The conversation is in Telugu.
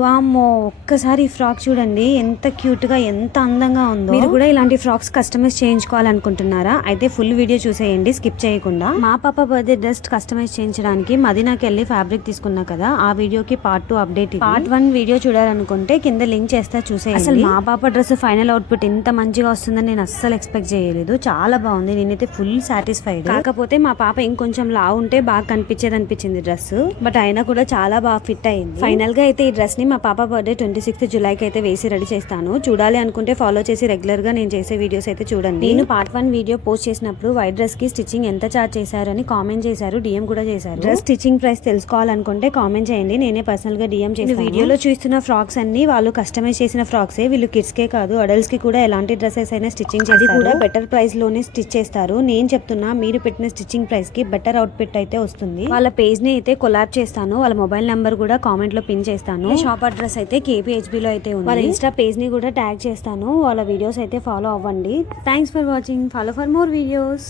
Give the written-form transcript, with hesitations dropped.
వామ్మో, ఒక్కసారి ఈ ఫ్రాక్ చూడండి, ఎంత క్యూట్ గా ఎంత అందంగా ఉందో. మీరు కూడా ఇలాంటి ఫ్రాక్స్ కస్టమైజ్ చేయించుకోవాలనుకుంటున్నారా? అయితే ఫుల్ వీడియో చూసేయండి, స్కిప్ చేయకుండా. మా పాప బర్త్డే డ్రెస్ కస్టమైజ్ చేయించడానికి మదీనాకి వెళ్ళి ఫ్యాబ్రిక్ తీసుకున్నా కదా, ఆ వీడియోకి పార్ట్ 2 అప్డేట్. పార్ట్ 1 వీడియో చూడాలనుకుంటే కింద లింక్ చేస్తా చూసేయండి. అసలు మా పాప డ్రెస్ ఫైనల్ అవుట్పుట్ ఇంత మంచిగా వస్తుందని నేను అస్సలు ఎక్స్పెక్ట్ చేయలేదు. చాలా బాగుంది, నేనైతే ఫుల్ సాటిస్ఫైడ్. కాకపోతే మా పాప ఇంకొంచెం లావు ఉంటే బాగా కనిపించేది అనిపించింది డ్రెస్, బట్ అయినా కూడా చాలా బాగా ఫిట్ అయింది. ఫైనల్ గా అయితే ఈ డ్రెస్ ని మా పాప బర్త్డే 26 జూలైకి అయితే వేసి రెడీ చేస్తాను. చూడాలి అనుకుంటే ఫాలో చేసి రెగ్యులర్ గా నేను చేసే వీడియోస్ అయితే చూడండి. నేను పార్ట్ 1 వీడియో పోస్ట్ చేసినప్పుడు వైట్ డ్రెస్ కి స్టిచ్చింగ్ ఎంత చార్జ్ చేశారు అని కామెంట్ చేశారు, డిఎం కూడా చేశారు. డ్రెస్ స్టిచ్చింగ్ ప్రైస్ తెలుసుకోవాలనుకుంటే కామెంట్ చేయండి, నేనే పర్సనల్ గా డిఎం చేస్తాను. వీడియోలో చూస్తున్న ఫ్రాక్స్ అన్ని వాళ్ళు కస్టమైజ్ చేసిన ఫ్రాక్సే. వీళ్ళు కిడ్స్ కే కాదు, అడల్ట్స్ కి కూడా ఎలాంటి డ్రెస్సెస్ అయినా స్టిచ్చింగ్ చేసి కూడా బెటర్ ప్రైస్ లోనే స్టిచ్ చేస్తారు. నేను చెప్తున్నా, మీరు పెట్టిన స్టిచ్చింగ్ ప్రైస్ కి బెటర్ అవుట్ఫిట్ అయితే వస్తుంది. వాళ్ళ పేజ్ ని అయితే కొలాబ్ చేస్తాను, వాళ్ళ మొబైల్ నెంబర్ కూడా కామెంట్ లో పిన్ చేస్తాను. షాప్ అడ్రస్ అయితే KPHB లో అయితే ఉంది. వాళ్ళ ఇన్స్టా పేజ్ ని కూడా ట్యాగ్ చేస్తాను, వాళ్ళ వీడియోస్ అయితే ఫాలో అవ్వండి. Thanks for watching, follow for more videos.